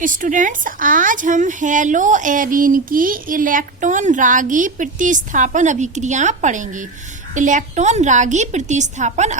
Students, आज हम hello arene की इलेक्ट्रॉन रागी प्रतिस्थापन अभिक्रिया पढ़ेंगे। इलेक्ट्रॉन रागी प्रतिस्थापन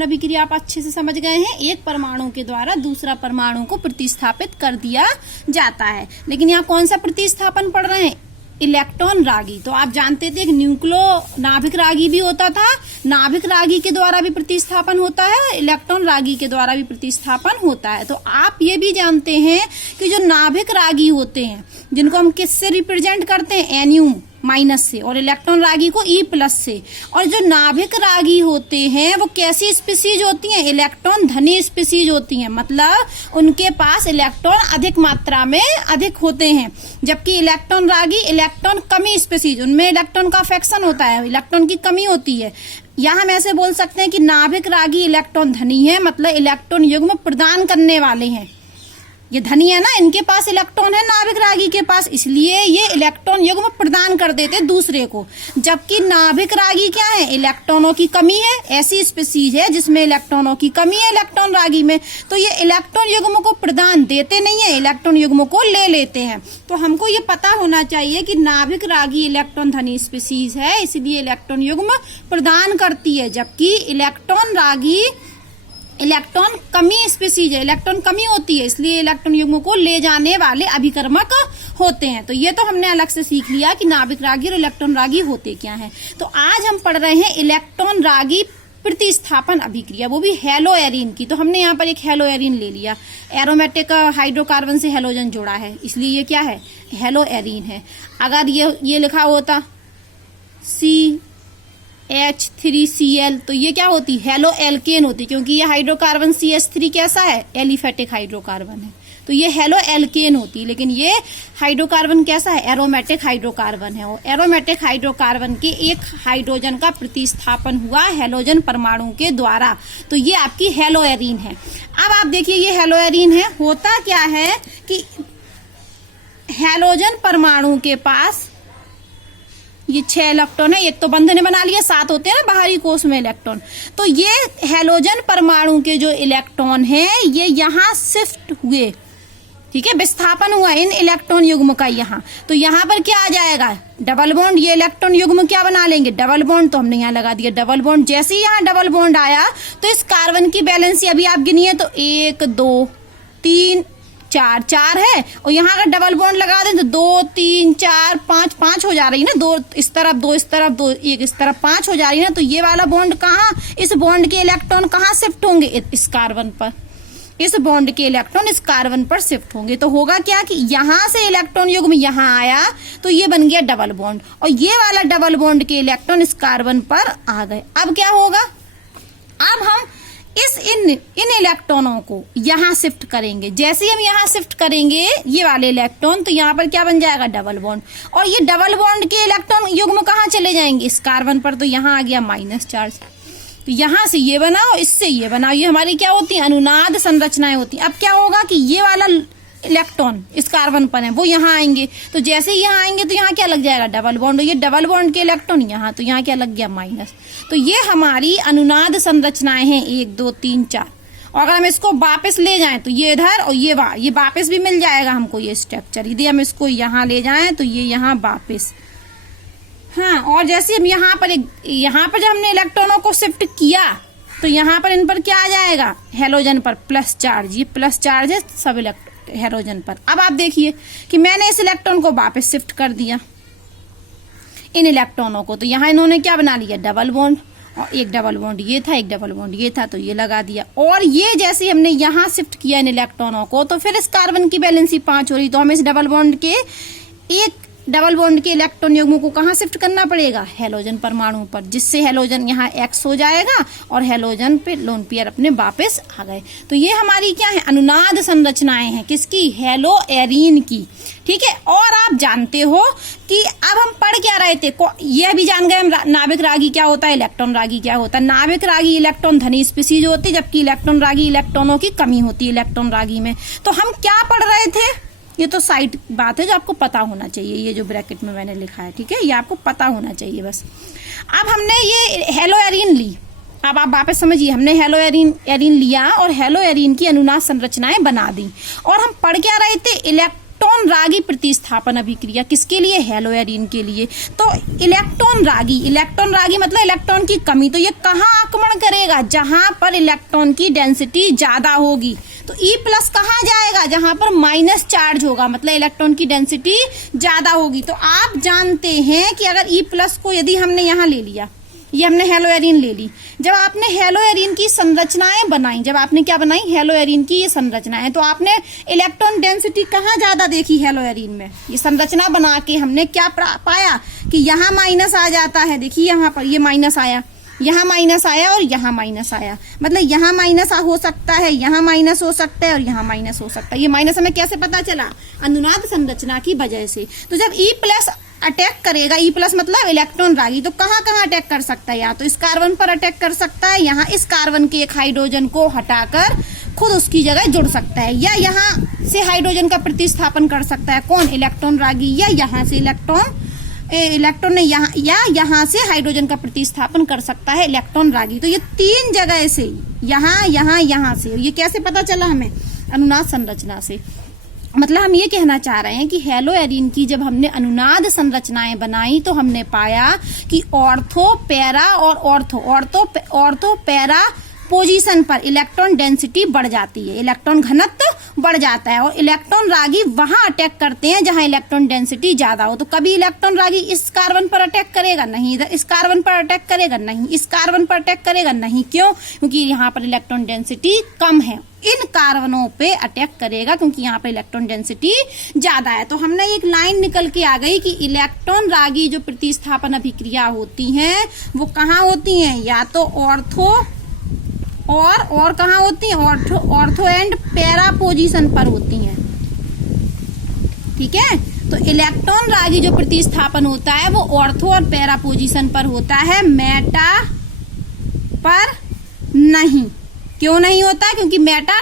अभिक्रिया आप अच्छे से समझ गए हैं। एक परमाणु के द्वारा दूसरा परमाणु को प्रतिस्थापित कर दिया जाता है। लेकिन यहाँ कौन सा प्रतिस्थापन पढ़ रहे हैं? इलेक्ट्रॉन रागी। तो आप जानते थे कि न्यूक्लो नाभिक रागी भी होता था, नाभिक रागी के द्वारा भी प्रतिस्थापन होता है, इलेक्ट्रॉन रागी के द्वारा भी प्रतिस्थापन होता है। तो आप ये भी जानते हैं कि जो नाभिक रागी होते हैं जिनको हम किससे रिप्रेजेंट करते हैं? NU- से, और इलेक्ट्रॉन रागी को E+ से। और जो नाभिक रागी होते हैं वो कैसी स्पीसीज होती हैं? इलेक्ट्रॉन धनी स्पीसीज होती हैं, मतलब उनके पास इलेक्ट्रॉन अधिक मात्रा में अधिक होते हैं। जबकि इलेक्ट्रॉन रागी इलेक्ट्रॉन कमी स्पीसीज, उनमें इलेक्ट्रॉन का अफेक्शन होता है, इलेक्ट्रॉन की कमी होती है। यहाँ हम ऐसे बोल सकते हैं कि नाभिक रागी इलेक्ट्रॉन धनी है, मतलब इलेक्ट्रॉन युग्म प्रदान करने वाले हैं। ये धनी है ना, इनके पास इलेक्ट्रॉन है नाभिक रागी के पास, इसलिए ये इलेक्ट्रॉन युग्म प्रदान कर देते दूसरे को। जबकि नाभिक रागी क्या है? इलेक्ट्रॉनों की कमी है, ऐसी स्पीसीज है जिसमें इलेक्ट्रॉनों की कमी है इलेक्ट्रॉन रागी में। तो ये इलेक्ट्रॉन युग्म को प्रदान देते नहीं है, इलेक्ट्रॉन युग्म को ले लेते हैं। तो हमको ये पता होना चाहिए कि नाभिक रागी इलेक्ट्रॉन धनी स्पीसीज है, इसलिए इलेक्ट्रॉन युग्म प्रदान करती है। जबकि इलेक्ट्रॉन रागी इलेक्ट्रॉन कमी स्पीसीज है, इलेक्ट्रॉन कमी होती है, इसलिए इलेक्ट्रॉन युग्म को ले जाने वाले अभिकर्मक होते हैं। तो ये तो हमने अलग से सीख लिया कि नाभिक रागी और इलेक्ट्रॉन रागी होते क्या हैं। तो आज हम पढ़ रहे हैं इलेक्ट्रॉन रागी प्रतिस्थापन अभिक्रिया, वो भी हेलो एरीन की। तो हमने यहाँ पर एक हेलो एरीन ले लिया, एरोमेटिक हाइड्रोकार्बन से हेलोजन जोड़ा है, इसलिए ये क्या है? हेलो एरीन है। अगर ये लिखा होता CH3Cl तो ये क्या होती? हेलो एल्केन होती, क्योंकि ये हाइड्रोकार्बन CH3 कैसा है? एलिफेटिक हाइड्रोकार्बन है, तो ये हेलो एल्केन होती। लेकिन ये हाइड्रोकार्बन कैसा है? एरोमेटिक हाइड्रोकार्बन है। और एरोमेटिक हाइड्रोकार्बन के एक हाइड्रोजन का प्रतिस्थापन हुआ हेलोजन परमाणु के द्वारा, तो ये आपकी हेलो एरीन है। अब आप देखिए ये हेलो एरीन है, होता क्या है कि हेलोजन परमाणु के पास ये 6 इलेक्ट्रॉन है, एक तो बंध ने बना लिया, 7 होते हैं ना बाहरी कोश में इलेक्ट्रॉन। तो ये हेलोजन परमाणु के जो इलेक्ट्रॉन है ये यहाँ शिफ्ट हुए, ठीक है, विस्थापन हुआ इन इलेक्ट्रॉन युग्म का यहाँ। तो यहाँ पर क्या आ जाएगा? Double bond. ये इलेक्ट्रॉन युग्म क्या बना लेंगे? Double bond. तो हमने यहाँ लगा दिया डबल बॉन्ड। जैसे ही यहाँ डबल बॉन्ड आया तो इस कार्बन की बैलेंसी अभी आप गिनिए तो 1 2 3 4 है, और यहाँ अगर डबल बॉन्ड लगा दें तो 2 3 4 5 हो जा रही है ना, 2 इस तरफ 2 इस तरफ 2 1 इस तरफ 5 हो जा रही है ना। तो ये वाला बॉन्ड कहाँ, इस बॉन्ड के इलेक्ट्रॉन कहाँ शिफ्ट होंगे? इस कार्बन पर। इस बॉन्ड के इलेक्ट्रॉन इस कार्बन पर शिफ्ट होंगे। तो होगा क्या कि यहाँ से इलेक्ट्रॉन युग्म यहाँ आया तो ये बन गया डबल बॉन्ड, और ये वाला डबल बॉन्ड के इलेक्ट्रॉन इस कार्बन पर आ गए। अब क्या होगा? अब हम इन इलेक्ट्रॉनों को यहाँ शिफ्ट करेंगे। जैसे हम यहाँ शिफ्ट करेंगे ये वाले इलेक्ट्रॉन, तो यहाँ पर क्या बन जाएगा? Double bond. और ये डबल बॉन्ड के इलेक्ट्रॉन युग्म कहाँ चले जाएंगे? इस कार्बन पर। तो यहाँ आ गया माइनस चार्ज। तो यहाँ से ये बनाओ, इससे ये बनाओ, ये हमारी क्या होती है? अनुनाद संरचनाएं होती हैं। अब क्या होगा कि ये वाला इलेक्ट्रॉन इस कार्बन पर है, वो यहाँ आएंगे। तो जैसे ही यहाँ आएंगे तो यहाँ क्या लग जाएगा? Double bond. ये डबल बॉन्ड के इलेक्ट्रॉन यहाँ, तो यहाँ क्या लग गया? माइनस। तो ये हमारी अनुनाद संरचनाएं हैं 1 2 3 4। और अगर हम इसको वापस ले जाएं तो ये इधर और ये वापस भी मिल जाएगा हमको ये स्ट्रक्चर। यदि हम इसको यहाँ ले जाएं तो ये यहाँ वापस, हाँ। और जैसे हम यहाँ पर जब हमने इलेक्ट्रॉनों को शिफ्ट किया तो यहाँ पर इन पर क्या आ जाएगा? हेलोजन पर प्लस चार्ज। ये प्लस चार्ज है सब हेलोजन पर। अब आप देखिए कि मैंने इस इलेक्ट्रॉन को वापस शिफ्ट कर दिया इन इलेक्ट्रॉनों को, तो यहाँ इन्होंने क्या बना लिया? Double bond. और एक डबल बॉन्ड ये था, एक डबल बॉन्ड ये था, तो ये लगा दिया। और ये जैसे हमने यहाँ शिफ्ट किया इन इलेक्ट्रॉनों को तो फिर इस कार्बन की बैलेंसी 5 हो रही, तो हमें इस डबल बॉन्ड के इलेक्ट्रॉन युग्म को कहाँ शिफ्ट करना पड़ेगा? हेलोजन परमाणु पर, जिससे हेलोजन यहाँ X हो जाएगा और हेलोजन पे लोन पेयर अपने वापस आ गए। तो ये हमारी क्या है? अनुनाद संरचनाएं हैं। किसकी? हेलो एरीन की, ठीक है। और आप जानते हो कि अब हम पढ़ क्या रहे थे, ये भी जान गए हम नाभिक रागी क्या होता है, इलेक्ट्रॉन रागी क्या होता है। नाभिक रागी इलेक्ट्रॉन धनी स्पीसीज होती है, जबकि इलेक्ट्रॉन रागी इलेक्ट्रॉनों की कमी होती है इलेक्ट्रॉन रागी में। तो हम क्या पढ़ रहे थे? ये तो साइड बात है जो आपको पता होना चाहिए, ये जो ब्रैकेट में मैंने लिखा है, ठीक है, ये आपको पता होना चाहिए बस। अब हमने ये हेलो एरीन ली, अब आप वापस समझिए, हमने हेलो एरीन लिया और हेलो एरीन की अनुनाद संरचनाएं बना दी, और हम पढ़ क्या रहे थे, इलेक्ट्रॉन रागी प्रतिस्थापन अभिक्रिया। किसके लिए? हेलो एरीन के लिए। तो इलेक्ट्रॉन रागी मतलब इलेक्ट्रॉन की कमी। तो ये कहाँ आक्रमण करेगा? जहां पर इलेक्ट्रॉन की डेंसिटी ज्यादा होगी। तो E प्लस कहाँ जाएगा? जहां पर माइनस चार्ज होगा, मतलब इलेक्ट्रॉन की डेंसिटी ज्यादा होगी। तो आप जानते हैं कि अगर E प्लस को यदि हमने यहाँ ले लिया, ये हमने हेलो एरीन ले ली, जब आपने हेलो एरीन की संरचनाएं बनाई, जब आपने क्या बनाई, हेलो एरीन की ये संरचनाएं, तो आपने इलेक्ट्रॉन डेंसिटी कहाँ ज्यादा देखी? हेलो एरीन में। ये संरचना बना के हमने क्या पाया कि यहाँ माइनस आ जाता है। देखिए यहाँ पर ये माइनस आया, यहाँ माइनस आया और यहाँ माइनस आया, मतलब यहाँ माइनस हो सकता है, यहाँ माइनस हो सकता है और यहाँ माइनस हो सकता है। ये माइनस हमें कैसे पता चला? अनुनाद संरचना की वजह से। तो जब E प्लस अटैक करेगा, E प्लस मतलब इलेक्ट्रॉन रागी, तो कहाँ कहाँ अटैक कर सकता है? या तो इस कार्बन पर अटैक कर सकता है, यहाँ इस कार्बन के एक हाइड्रोजन को हटाकर खुद उसकी जगह जुड़ सकता है, या यहाँ से हाइड्रोजन का प्रतिस्थापन कर सकता है। कौन? इलेक्ट्रॉन रागी। या यहाँ से इलेक्ट्रॉन ने यहाँ से हाइड्रोजन का प्रतिस्थापन कर सकता है इलेक्ट्रॉन रागी। तो ये तीन जगह से, यहाँ से। ये कैसे पता चला हमें? अनुनाद संरचना से। मतलब हम ये कहना चाह रहे हैं कि हेलो एरीन की जब हमने अनुनाद संरचनाएं बनाई तो हमने पाया कि ऑर्थो पैरा और ऑर्थो पैरा पोजीशन पर इलेक्ट्रॉन डेंसिटी बढ़ जाती है, इलेक्ट्रॉन घनत्व बढ़ जाता है, और इलेक्ट्रॉन रागी वहां अटैक करते हैं जहां इलेक्ट्रॉन डेंसिटी ज्यादा हो। तो कभी इलेक्ट्रॉन रागी इस कार्बन पर अटैक करेगा नहीं, इधर इस कार्बन पर अटैक करेगा नहीं, इस कार्बन पर अटैक करेगा नहीं। क्यों? क्योंकि यहाँ पर इलेक्ट्रॉन डेंसिटी कम है। इन कार्बनों पे अटैक करेगा क्योंकि यहाँ पर इलेक्ट्रॉन डेंसिटी ज्यादा है। तो हमने एक लाइन निकल के आ गई कि इलेक्ट्रॉन रागी जो प्रतिस्थापन अभिक्रिया होती है वो कहाँ होती है? या तो ऑर्थो और कहाँ होती है? ऑर्थो एंड पैरा पोजीशन पर होती हैं। ठीक है, तो इलेक्ट्रॉन रागी जो प्रतिस्थापन होता है वो ऑर्थो और पैरा पोजीशन पर होता है, मेटा पर नहीं। क्यों नहीं होता? क्योंकि मेटा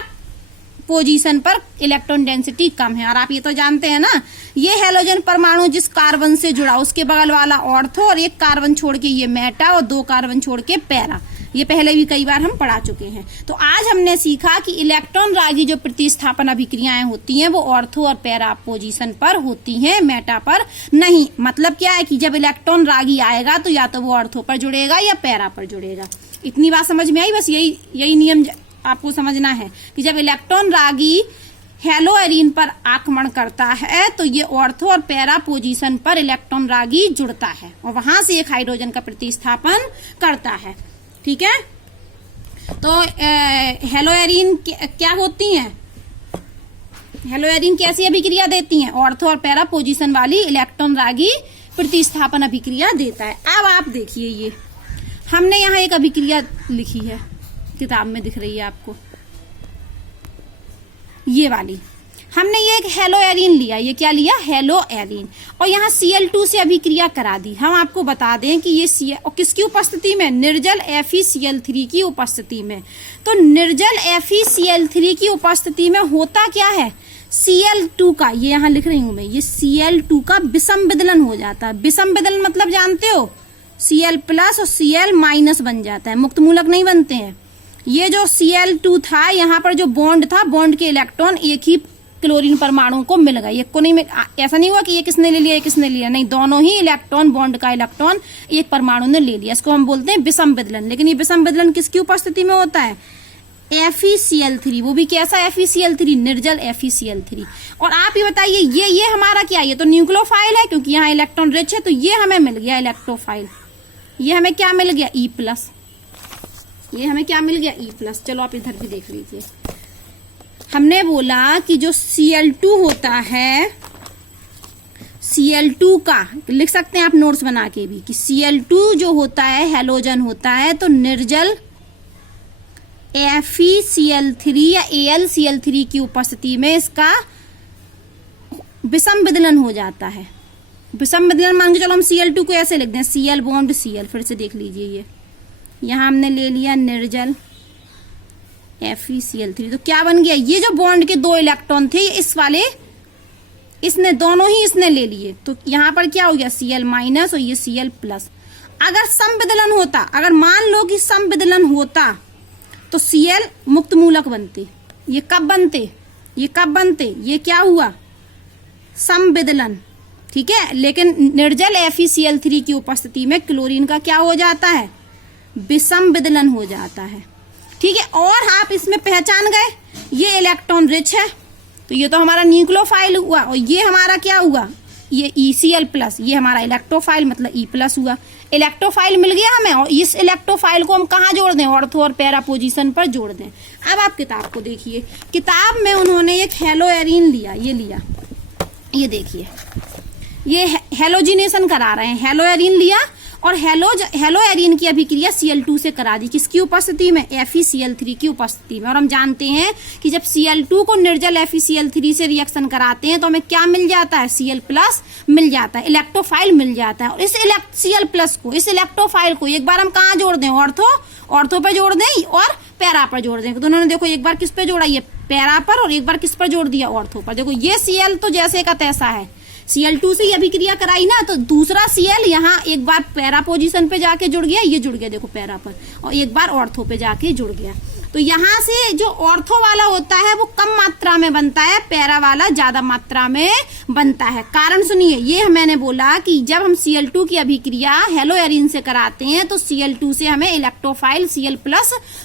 पोजीशन पर इलेक्ट्रॉन डेंसिटी कम है। और आप ये तो जानते हैं ना, ये हेलोजन परमाणु जिस कार्बन से जुड़ा उसके बगल वाला ऑर्थो, और एक कार्बन छोड़ के ये मेटा, और दो कार्बन छोड़ के पैरा। ये पहले भी कई बार हम पढ़ा चुके हैं। तो आज हमने सीखा कि इलेक्ट्रॉन रागी जो प्रतिस्थापन अभिक्रियाएं होती हैं वो ऑर्थो और पैरा पोजीशन पर होती हैं, मेटा पर नहीं। मतलब क्या है कि जब इलेक्ट्रॉन रागी आएगा तो या तो वो ऑर्थो पर जुड़ेगा या पैरा पर जुड़ेगा। इतनी बात समझ में आई? बस यही नियम आपको समझना है कि जब इलेक्ट्रॉन रागी हेलो एरीन पर आक्रमण करता है तो ये ऑर्थो और पैरा पोजीशन पर इलेक्ट्रॉन रागी जुड़ता है और वहां से एक हाइड्रोजन का प्रतिस्थापन करता है। ठीक है, तो हेलो एरीन क्या होती हैं? हेलो एरीन कैसी अभिक्रिया देती हैं? ऑर्थो और पैरा पोजीशन वाली इलेक्ट्रॉन रागी प्रतिस्थापन अभिक्रिया देता है। अब आप देखिए, ये हमने यहाँ एक अभिक्रिया लिखी है, किताब में दिख रही है आपको, ये वाली। हमने ये एक हेलो एरीन लिया, ये क्या लिया? हेलो एरीन, और यहाँ Cl2 से अभिक्रिया करा दी। हम आपको बता दें कि ये और किसकी उपस्थिति में? निर्जल FeCl3 की उपस्थिति में। तो निर्जल FeCl3 की उपस्थिति में होता क्या है? Cl2 का, ये यहाँ लिख रही हूं मैं, ये Cl2 का विषम विदलन हो जाता है। विषम विदलन मतलब जानते हो? Cl प्लस और Cl माइनस बन जाता है, मुक्त मूलक नहीं बनते हैं। ये जो Cl2 था, यहाँ पर जो बॉन्ड था, बॉन्ड के इलेक्ट्रॉन एक ही क्लोरीन परमाणु को मिल गए। एक को नहीं, ऐसा नहीं हुआ कि ये किसने ले लिया, ये किसने लिया, नहीं, दोनों ही इलेक्ट्रॉन, बॉन्ड का इलेक्ट्रॉन एक परमाणु ने ले लिया। इसको हम बोलते हैं विषम विदलन। लेकिन ये विषम विदलन किसकी उपस्थिति में होता है? FeCl3, वो भी कैसा FeCl3? निर्जल FeCl3। और आप ये बताइए, ये हमारा क्या? ये तो न्यूक्लियोफाइल है क्योंकि यहाँ इलेक्ट्रॉन रिच है, तो ये हमें मिल गया इलेक्ट्रोफाइल। ये हमें क्या मिल गया? E+। ये हमें क्या मिल गया? E+। चलो आप इधर भी देख लीजिए। हमने बोला कि जो Cl2 होता है, Cl2 का लिख सकते हैं आप नोट्स बना के भी, कि Cl2 जो होता है हेलोजन होता है, तो निर्जल FeCl3 या AlCl3 की उपस्थिति में इसका विषम विदलन हो जाता है। विषम विदलन मान के चलो हम Cl2 को ऐसे लिख दें, Cl बॉन्ड Cl। फिर से देख लीजिए, ये यहाँ हमने ले लिया निर्जल FeCl3, तो क्या बन गया? ये जो बॉन्ड के दो इलेक्ट्रॉन थे, इस वाले इसने दोनों ही इसने ले लिए, तो यहाँ पर क्या हो गया? Cl माइनस और ये Cl प्लस। अगर समविदलन होता, अगर मान लो कि समविदलन होता तो Cl मुक्त मूलक बनते। ये कब बनते, ये कब बनते, ये क्या हुआ, समविदलन, ठीक है। लेकिन निर्जल FeCl3 की उपस्थिति में क्लोरीन का क्या हो जाता है, विषम विदलन हो जाता है, ठीक है। और आप इसमें पहचान गए ये इलेक्ट्रॉन रिच है, तो ये तो हमारा न्यूक्लियोफाइल हुआ, और ये हमारा क्या हुआ, ये ECl+, ये हमारा इलेक्ट्रोफाइल मतलब E+ हुआ। इलेक्ट्रोफाइल मिल गया हमें, और इस इलेक्ट्रोफाइल को हम कहाँ जोड़ दें, ऑर्थो और पैरा पोजीशन पर जोड़ दें। अब आप किताब को देखिए, किताब में उन्होंने एक हेलोएरिन लिया, ये लिया, ये देखिए, ये हेलोजिनेशन करा रहे हैं, हेलोएरिन लिया और हेलोएरिन की अभिक्रिया Cl2 से करा दी, किसकी उपस्थिति में, FeCl3 की उपस्थिति में। और हम जानते हैं कि जब Cl2 को निर्जल FeCl3 से रिएक्शन कराते हैं तो हमें क्या मिल जाता है, Cl+ मिल जाता है, इलेक्ट्रोफाइल मिल जाता है। और इस Cl+ को, इस इलेक्ट्रोफाइल को एक बार हम कहाँ जोड़ दें, ऑर्थो पे जोड़ दें और पैरा पर जोड़ दें। तो उन्होंने देखो एक बार किस पे जोड़ा, ये पैरा पर, और एक बार किस पर जोड़ दिया, ऑर्थो पर। देखो ये Cl तो जैसे का तैसा है, Cl2 से ये अभिक्रिया कराई ना, तो दूसरा Cl यहाँ एक बार पैरा पोजीशन पे जाके जुड़ गया, ये जुड़ गया देखो पैरा पर, और एक बार ऑर्थो पे जाके जुड़ गया। तो यहाँ से जो ऑर्थो वाला होता है वो कम मात्रा में बनता है, पैरा वाला ज्यादा मात्रा में बनता है। कारण सुनिए, ये मैंने बोला कि जब हम Cl2 की अभिक्रिया हेलोएरिन से कराते हैं तो Cl2 से हमें इलेक्ट्रोफाइल Cl+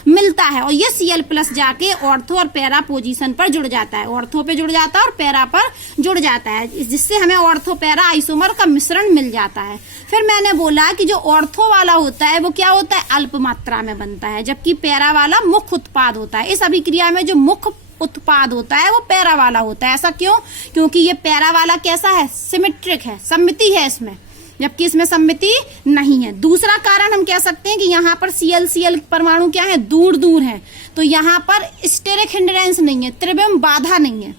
मिलता है, और ये Cl+ जाके ऑर्थो और पैरा पोजीशन पर जुड़ जाता है, ऑर्थो पे जुड़ जाता है और पैरा पर जुड़ जाता है, जिससे हमें ऑर्थो पैरा आइसोमर का मिश्रण मिल जाता है। फिर मैंने बोला कि जो ऑर्थो वाला होता है वो क्या होता है, अल्प मात्रा में बनता है, जबकि पैरा वाला मुख्य उत्पाद होता है। इस अभिक्रिया में जो मुख्य उत्पाद होता है वो पैरा वाला होता है। ऐसा क्यों, क्योंकि ये पैरा वाला कैसा है, सिमेट्रिक है, सममिति है इसमें, जबकि इसमें सममिति नहीं है। दूसरा कारण हम कह सकते हैं कि यहाँ पर Cl परमाणु क्या है, दूर दूर है, तो यहाँ पर स्टेरिक हिंड्रेंस नहीं है, त्रिविम बाधा नहीं है,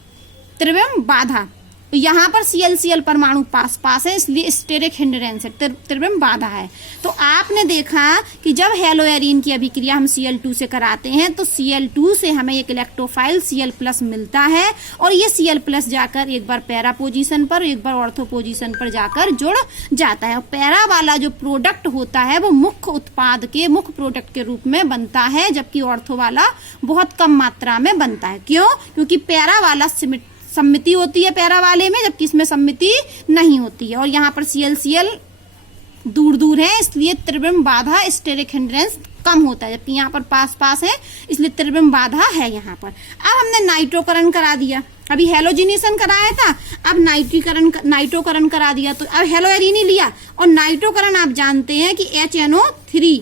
त्रिविम बाधा। तो यहाँ पर Cl परमाणु पास पास है, इसलिए स्टेरिक हिंड्रेंस है, त्रिविम बाधा है। तो आपने देखा कि जब हेलोएरिन की अभिक्रिया हम Cl2 से कराते हैं तो Cl2 से हमें एक इलेक्ट्रोफाइल Cl+ मिलता है, और ये Cl+ जाकर एक बार पैरा पोजीशन पर, एक बार ऑर्थो पोजीशन पर जाकर जुड़ जाता है। और पैरा वाला जो प्रोडक्ट होता है वो मुख्य उत्पाद के, मुख्य प्रोडक्ट के रूप में बनता है, जबकि ऑर्थो वाला बहुत कम मात्रा में बनता है। क्यों, क्योंकि पैरा वाला सममिति होती है पैरा वाले में, जबकि इसमें सममिति नहीं होती है। और यहाँ पर Cl दूर दूर है, इसलिए त्रिविम बाधा, स्टेरिक हिंड्रेंस कम होता है, जबकि यहाँ पर पास पास है, इसलिए त्रिविम बाधा है यहाँ पर। अब हमने नाइट्रोकरण करा दिया, अभी हेलोजिनेशन कराया था, अब नाइट्रोकरण करा दिया, तो अब हेलोएरिन ही लिया। और नाइट्रोकरण आप जानते हैं कि HNO3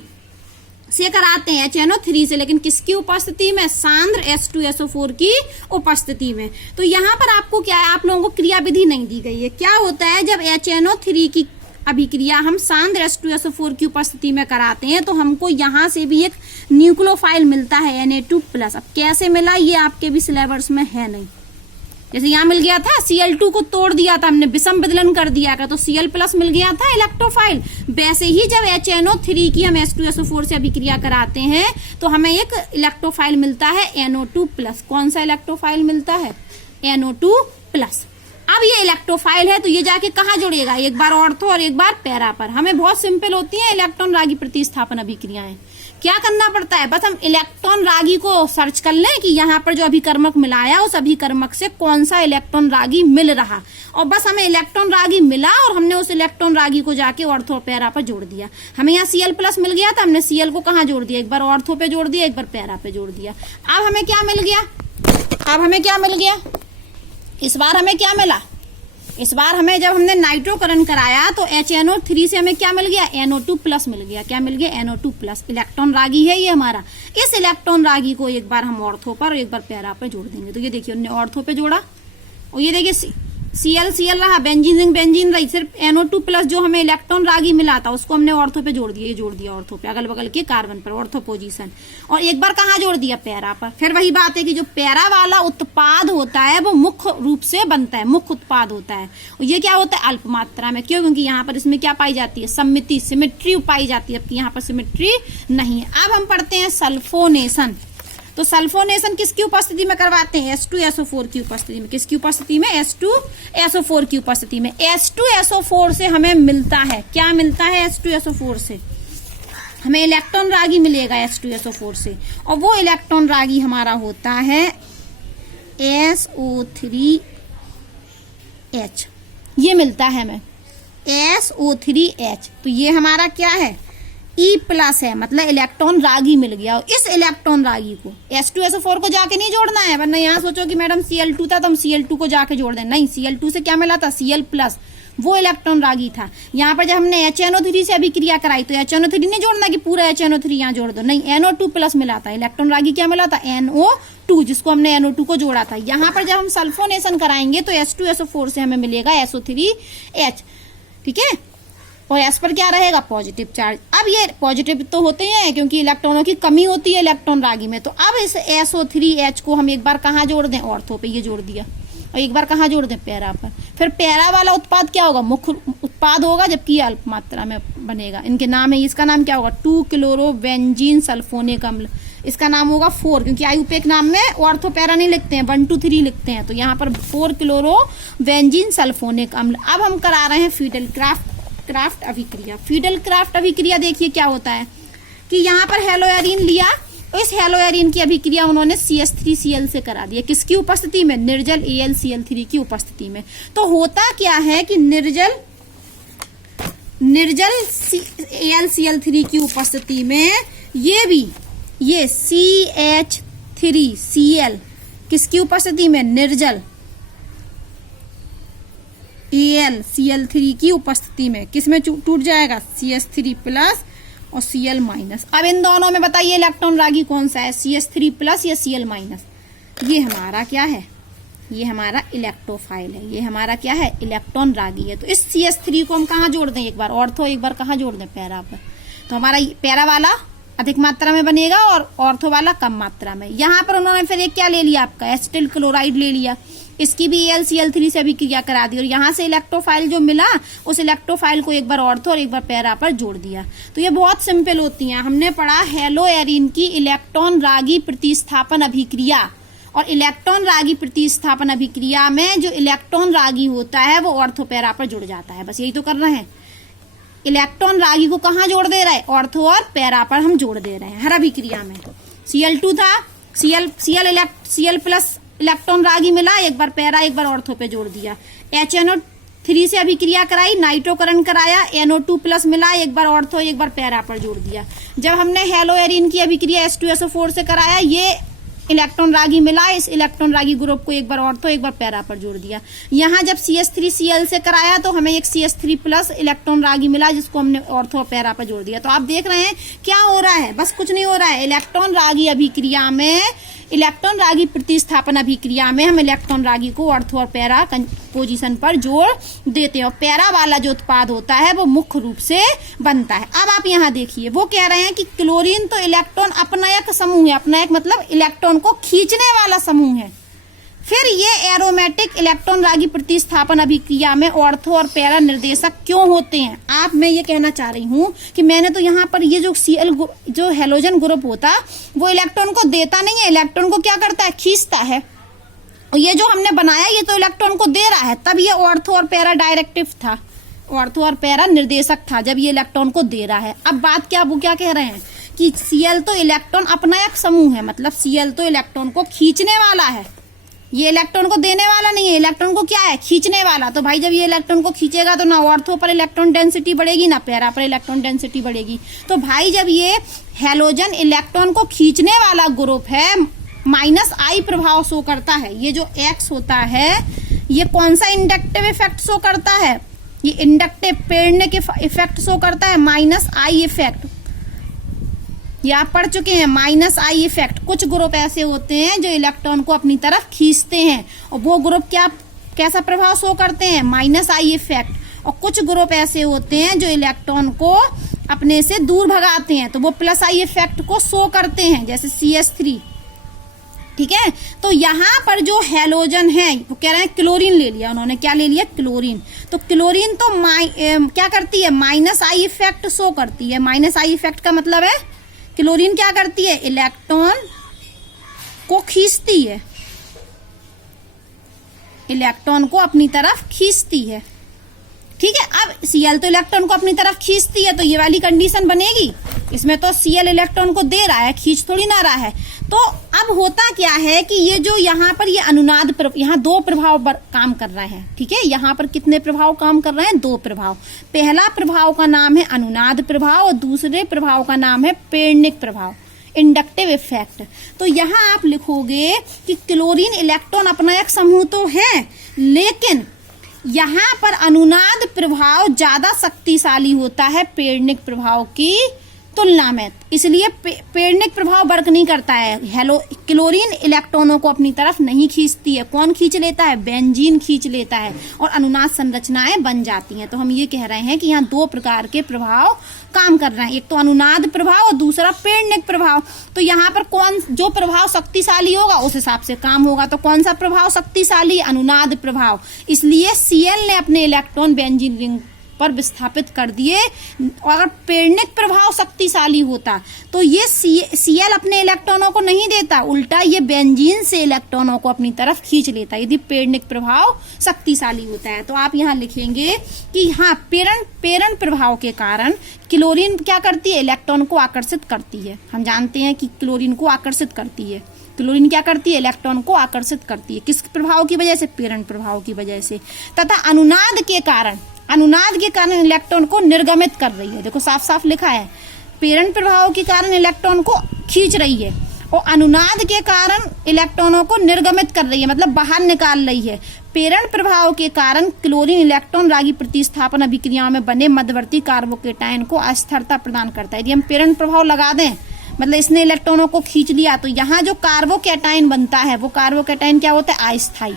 से कराते हैं, HNO3 से, लेकिन किसकी उपस्थिति में, सांद्र H2SO4 की उपस्थिति में। तो यहाँ पर आपको क्या है, आप लोगों को क्रियाविधि नहीं दी गई है। क्या होता है, जब HNO3 की अभिक्रिया हम सांद्र H2SO4 की उपस्थिति में कराते हैं तो हमको यहाँ से भी एक न्यूक्लियोफाइल मिलता है Na2+। अब कैसे मिला ये आपके भी सिलेबस में है नहीं, जैसे यहाँ मिल गया था, Cl2 को तोड़ दिया था हमने, विषम विदलन कर दिया था, तो Cl+ मिल गया था इलेक्ट्रोफाइल। वैसे ही जब HNO3 की हम H2SO4 से अभिक्रिया कराते हैं तो हमें एक इलेक्ट्रोफाइल मिलता है NO2+। कौन सा इलेक्ट्रोफाइल मिलता है, NO2+। अब ये इलेक्ट्रोफाइल है तो ये जाके कहाँ जुड़ेगा, एक बार ऑर्थो और एक बार पैरा पर। हमें बहुत सिंपल होती है इलेक्ट्रॉन रागी प्रतिस्थापन अभिक्रियाएं। क्या करना पड़ता है, बस हम इलेक्ट्रॉन रागी को सर्च कर लें कि यहाँ पर जो अभिकर्मक मिलाया उस अभिकर्मक से कौन सा इलेक्ट्रॉन रागी मिल रहा, और बस हमें इलेक्ट्रॉन रागी मिला और हमने उस इलेक्ट्रॉन रागी को जाके ऑर्थो पैरा पर जोड़ दिया। हमें यहाँ Cl+ मिल गया था, हमने Cl को कहाँ जोड़ दिया, एक बार ऑर्थो पे जोड़ दिया, एक बार पैरा पे जोड़ दिया। अब हमें क्या मिल गया, अब हमें क्या मिल गया, इस बार हमें क्या मिला, इस बार हमें जब हमने नाइट्रोकरण कराया तो HNO3 से हमें क्या मिल गया, NO2+ मिल गया। क्या मिल गया, NO2+। इलेक्ट्रॉन रागी है ये हमारा। इस इलेक्ट्रॉन रागी को एक बार हम ऑर्थो पर और एक बार पैरा पर जोड़ देंगे। तो ये देखिए हमने ऑर्थो पे जोड़ा, और ये देखिए Cl रहा, बेंजीन रही, सिर्फ NO2+ जो हमें इलेक्ट्रॉन रागी मिला था उसको हमने ऑर्थो पे जोड़ दिया, ये जोड़ दिया ऑर्थो पे, अगल बगल के कार्बन पर, ऑर्थो पोजीशन। और एक बार कहाँ जोड़ दिया, पैरा पर। फिर वही बात है कि जो पैरा वाला उत्पाद होता है वो मुख्य रूप से बनता है, मुख्य उत्पाद होता है। और ये क्या होता है, अल्प मात्रा में। क्यों, क्योंकि यहाँ पर इसमें क्या पाई जाती है, सममिति, सिमेट्री पाई जाती है, जबकि यहाँ पर सिमेट्री नहीं है। अब हम पढ़ते हैं सल्फोनेशन। तो सल्फोनेशन किसकी उपस्थिति में करवाते हैं? H2SO4 की उपस्थिति में। किसकी उपस्थिति में? H2SO4 की उपस्थिति में। H2SO4 से हमें मिलता है, क्या मिलता है? H2SO4 से हमें इलेक्ट्रॉन रागी मिलेगा H2SO4 से, और वो इलेक्ट्रॉन रागी हमारा होता है SO3H। ये मिलता है हमें SO3H। तो ये हमारा क्या है? E+ है, मतलब इलेक्ट्रॉन रागी मिल गया। और इस इलेक्ट्रॉन रागी को H2SO4 को जाके नहीं जोड़ना है, वरना यहाँ सोचो कि मैडम Cl2 था तो हम Cl2 को जाके जोड़ दें। नहीं, Cl2 से क्या मिला था? Cl+, वो इलेक्ट्रॉन रागी था। यहाँ पर जब हमने HNO3 से अभिक्रिया कराई तो HNO3 नहीं जोड़ना कि पूरा HNO3 यहाँ जोड़ दो, नहीं, NO2+ मिला था। इलेक्ट्रॉन रागी क्या मिला था? NO2, जिसको हमने NO2 को जोड़ा था। यहाँ पर जब हम सल्फोनेशन कराएंगे तो H2SO4 से हमें मिलेगा SO3H, ठीक है। और S पर क्या रहेगा? Positive charge. अब ये पॉजिटिव तो होते हैं क्योंकि इलेक्ट्रॉनों की कमी होती है इलेक्ट्रॉन रागी में। तो अब इस SO3H को हम एक बार कहाँ जोड़ दें? ऑर्थो पे, ये जोड़ दिया। और एक बार कहाँ जोड़ दें? पैरा पर। फिर पैरा वाला उत्पाद क्या होगा? मुख्य उत्पाद होगा, जबकि ये अल्प मात्रा में बनेगा। इनके नाम है, इसका नाम क्या होगा? 2-क्लोरोबेंजीन सल्फोनिक अम्ल। इसका नाम होगा 4, क्योंकि आयुपेक नाम में ऑर्थो पैरा नहीं लिखते हैं, 1 2 3 लिखते हैं। तो यहाँ पर 4-क्लोरोबेंजीन सल्फोनिक अम्ल। अब हम करा रहे हैं फीडल क्राफ्ट अभिक्रिया। फीडल क्राफ्ट अभिक्रिया देखिए क्या होता है कि यहाँ पर हेलोएरिन लिया, इस हेलोएरिन की अभिक्रिया उन्होंने CH3Cl से करा दिया। किसकी उपस्थिति में? निर्जल AlCl3 की उपस्थिति में। तो होता क्या है कि निर्जल AlCl3 की उपस्थिति में ये CH3Cl किसकी उपस्थिति में? निर्जल AlCl3 की उपस्थिति में किसमें टूट जाएगा? CH3+ और Cl-। अब इन दोनों में बताइए इलेक्ट्रॉन रागी कौन सा है? CH3+ या Cl-। ये हमारा क्या है? ये हमारा इलेक्ट्रोफाइल है। ये हमारा क्या है? इलेक्ट्रॉन रागी है। तो इस CH3 को हम कहाँ जोड़ दें? एक बार ऑर्थो, एक बार कहाँ जोड़ दें? पैरा पर। तो हमारा पैरा वाला अधिक मात्रा में बनेगा और ऑर्थो वाला कम मात्रा में। यहाँ पर उन्होंने फिर एक क्या ले लिया? आपका एसिटिल क्लोराइड ले लिया। इसकी भी AlCl3 से अभिक्रिया करा दी और यहाँ से इलेक्ट्रोफाइल जो मिला उस इलेक्ट्रोफाइल को एक बार ऑर्थो और एक बार पैरा पर जोड़ दिया। तो ये बहुत सिंपल होती हैं। हमने पढ़ा हेलोएरिन की इलेक्ट्रॉन रागी प्रतिस्थापन अभिक्रिया, और इलेक्ट्रॉन रागी प्रतिस्थापन अभिक्रिया में जो इलेक्ट्रॉन रागी होता है वो ऑर्थो पैरा पर जुड़ जाता है। बस यही तो कर रहे हैं। इलेक्ट्रॉन रागी को कहाँ जोड़ दे रहे हैं? ऑर्थो और पैरा पर हम जोड़ दे रहे हैं हर अभिक्रिया में। Cl2 था, Cl+ इलेक्ट्रॉन रागी मिला, एक बार पैरा एक बार ऑर्थो पे जोड़ दिया। HNO3 से अभिक्रिया कराई, नाइट्रोकरण कराया, NO2+ मिला, एक बार ऑर्थो एक बार पैरा पर जोड़ दिया। जब हमने हेलोएरिन की अभिक्रिया H2SO4 से कराया, ये इलेक्ट्रॉन रागी मिला, इस इलेक्ट्रॉन रागी ग्रुप को एक बार ऑर्थो एक बार पैरा पर जोड़ दिया। यहाँ जब CH3Cl से कराया तो हमें एक CH3+ इलेक्ट्रॉन रागी मिला, जिसको हमने ऑर्थो और पैरा पर जोड़ दिया। तो आप देख रहे हैं क्या हो रहा है? बस कुछ नहीं हो रहा है। इलेक्ट्रॉन रागी अभिक्रिया में, इलेक्ट्रॉन रागी प्रतिस्थापन अभिक्रिया में हम इलेक्ट्रॉन रागी को ऑर्थो और पैरा पोजीशन पर जोड़ देते हैं और पैरा वाला जो उत्पाद होता है वो मुख्य रूप से बनता है। अब आप यहाँ देखिए, वो कह रहे हैं कि क्लोरीन तो इलेक्ट्रॉन अपनयक समूह है। अपनयक मतलब इलेक्ट्रॉन को खींचने वाला समूह है। फिर ये एरोमेटिक इलेक्ट्रॉन रागी प्रतिस्थापन अभिक्रिया में ऑर्थो और पैरा निर्देशक क्यों होते हैं? मैं ये कहना चाह रही हूँ कि मैंने तो यहाँ पर ये जो Cl जो हेलोजन ग्रुप होता वो इलेक्ट्रॉन को देता नहीं है, इलेक्ट्रॉन को क्या करता है? खींचता है। और ये जो हमने बनाया ये तो इलेक्ट्रॉन को दे रहा है, तब ये ऑर्थो और पैरा डायरेक्टिव था, ऑर्थो और पैरा निर्देशक था जब ये इलेक्ट्रॉन को दे रहा है। अब बात क्या, वो क्या कह रहे हैं कि Cl तो इलेक्ट्रॉन अपनयक समूह है, मतलब Cl तो इलेक्ट्रॉन को खींचने वाला है, ये इलेक्ट्रॉन को देने वाला नहीं है। इलेक्ट्रॉन को क्या है? खींचने वाला। तो भाई जब ये इलेक्ट्रॉन को खींचेगा तो ना ऑर्थो पर इलेक्ट्रॉन डेंसिटी बढ़ेगी ना पैरा पर इलेक्ट्रॉन डेंसिटी बढ़ेगी। तो भाई जब ये हेलोजन इलेक्ट्रॉन को खींचने वाला ग्रुप है, -I प्रभाव शो करता है। ये जो X होता है ये कौन सा इंडक्टिव इफेक्ट शो करता है? ये इंडक्टिव प्रेरणिक इफेक्ट शो करता है, -I इफेक्ट। ये आप पढ़ चुके हैं, -I इफेक्ट। कुछ ग्रुप ऐसे होते हैं जो इलेक्ट्रॉन को अपनी तरफ खींचते हैं और वो ग्रुप कैसा प्रभाव शो करते हैं? -I effect. और कुछ ग्रुप ऐसे होते हैं जो इलेक्ट्रॉन को अपने से दूर भगाते हैं, तो वो +I इफेक्ट को शो करते हैं, जैसे CH3। ठीक है, तो यहाँ पर जो हेलोजन है वो कह रहे हैं क्लोरीन ले लिया उन्होंने। क्या ले लिया? क्लोरीन। तो क्लोरीन तो क्या करती है? -I इफेक्ट शो करती है। -I इफेक्ट का मतलब है क्लोरीन क्या करती है? इलेक्ट्रॉन को खींचती है, इलेक्ट्रॉन को अपनी तरफ खींचती है। ठीक है, अब Cl तो इलेक्ट्रॉन को अपनी तरफ खींचती है, तो ये वाली कंडीशन बनेगी। इसमें तो Cl इलेक्ट्रॉन को दे रहा है, खींच थोड़ी ना रहा है। तो अब होता क्या है कि ये जो यहाँ पर ये अनुनाद यहाँ दो प्रभाव काम कर रहे हैं। ठीक है, यहाँ पर कितने प्रभाव काम कर रहे हैं? दो प्रभाव। पहला प्रभाव का नाम है अनुनाद प्रभाव और दूसरे प्रभाव का नाम है प्रेरणिक प्रभाव, इंडक्टिव इफेक्ट। तो यहाँ आप लिखोगे कि क्लोरीन इलेक्ट्रॉन अपना एक समूह तो है, लेकिन यहाँ पर अनुनाद प्रभाव ज्यादा शक्तिशाली होता है प्रेरणिक प्रभाव की तुलना में, इसलिए प्रेरणिक प्रभाव वर्क नहीं करता है। क्लोरीन इलेक्ट्रॉनों को अपनी तरफ नहीं खींचती है। कौन खींच लेता है? बेंजीन खींच लेता है और अनुनाद संरचनाएं बन जाती हैं। तो हम ये कह रहे हैं कि यहाँ दो प्रकार के प्रभाव काम कर रहे हैं, एक तो अनुनाद प्रभाव और दूसरा प्रेरणिक प्रभाव। तो यहाँ पर कौन जो प्रभाव शक्तिशाली होगा उस हिसाब से काम होगा। तो कौन सा प्रभाव शक्तिशाली? अनुनाद प्रभाव। इसलिए Cl ने अपने इलेक्ट्रॉन बेंजीन रिंग पर विस्थापित कर दिए। और अगर प्रेरणिक प्रभाव शक्तिशाली होता तो ये Cl अपने इलेक्ट्रॉनों को नहीं देता, उल्टा ये बेंजीन से इलेक्ट्रॉनों को अपनी तरफ खींच लेता, यदि प्रेरणिक प्रभाव शक्तिशाली होता है। तो आप यहाँ लिखेंगे कि हाँ, प्रेरण प्रभाव के कारण क्लोरीन क्या करती है? इलेक्ट्रॉन को आकर्षित करती है। हम जानते हैं कि क्लोरीन को आकर्षित करती है। क्लोरीन क्या करती है? इलेक्ट्रॉन को आकर्षित करती है। किस प्रभाव की वजह से? प्रेरण प्रभाव की वजह से। तथा अनुनाद के कारण इलेक्ट्रॉन को निर्गमित कर रही है। देखो साफ साफ लिखा है, प्रेरण प्रभाव के कारण इलेक्ट्रॉन को खींच रही है और अनुनाद के कारण इलेक्ट्रॉनों को निर्गमित कर रही है, मतलब बाहर निकाल रही है। प्रेरण प्रभाव के कारण क्लोरीन इलेक्ट्रॉन रागी प्रतिस्थापन अभिक्रियाओं में बने मध्यवर्ती कार्बोकेटायन को अस्थिरता प्रदान करता है। यदि हम प्रेरण प्रभाव लगा दें, मतलब इसने इलेक्ट्रॉनों को खींच लिया, तो यहाँ जो कार्बोकेटायन बनता है वो कार्बोकेटायन क्या होता है? अस्थायी।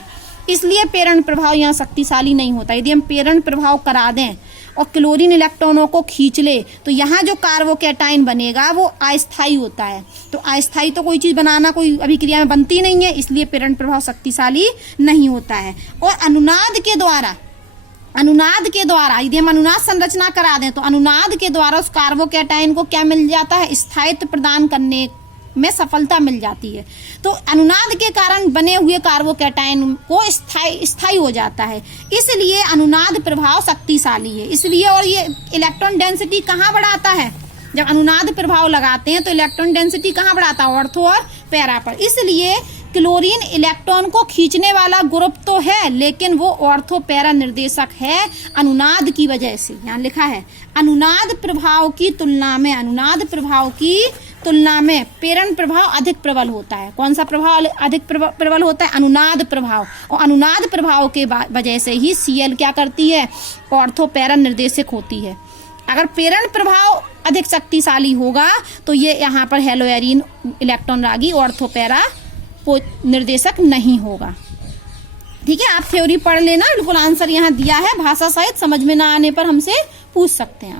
इसलिए प्रेरण प्रभाव यहाँ शक्तिशाली नहीं होता। यदि हम प्रेरण प्रभाव करा दें और क्लोरीन इलेक्ट्रॉनों को खींच ले, तो यहाँ जो कार्बोकेटायन बनेगा वो अस्थायी होता है। तो अस्थायी तो कोई चीज बनाना कोई अभिक्रिया में बनती नहीं है, इसलिए प्रेरण प्रभाव शक्तिशाली नहीं होता है। और अनुनाद के द्वारा यदि हम अनुनाद संरचना करा दें, तो अनुनाद के द्वारा उस कार्बोकेटायन को क्या मिल जाता है? स्थायित्व प्रदान करने में सफलता मिल जाती है। तो अनुनाद के कारण बने हुए कार्बोकेटायन को स्थायी हो जाता है, इसलिए अनुनाद प्रभाव शक्तिशाली है। इसलिए और ये इलेक्ट्रॉन डेंसिटी कहाँ बढ़ाता है? जब अनुनाद प्रभाव लगाते हैं तो इलेक्ट्रॉन डेंसिटी कहाँ बढ़ाता है? ऑर्थो और पैरा पर। इसलिए क्लोरीन इलेक्ट्रॉन को खींचने वाला ग्रुप तो है, लेकिन वो ऑर्थो पैरा निर्देशक है अनुनाद की वजह से। यहाँ लिखा है अनुनाद प्रभाव की तुलना में प्रेरण प्रभाव अधिक प्रबल होता है। कौन सा प्रभाव अधिक प्रबल होता है? अनुनाद प्रभाव। और अनुनाद प्रभाव के वजह से ही Cl क्या करती है? ऑर्थो पैरा निर्देशक होती है। अगर प्रेरण प्रभाव अधिक शक्तिशाली होगा तो ये यहाँ पर हेलोएरिन इलेक्ट्रॉन रागी ऑर्थो पैरा निर्देशक नहीं होगा। ठीक है, आप थ्योरी पढ़ लेना, बिल्कुल आंसर यहाँ दिया है, भाषा सहित समझ में ना आने पर हमसे पूछ सकते हैं।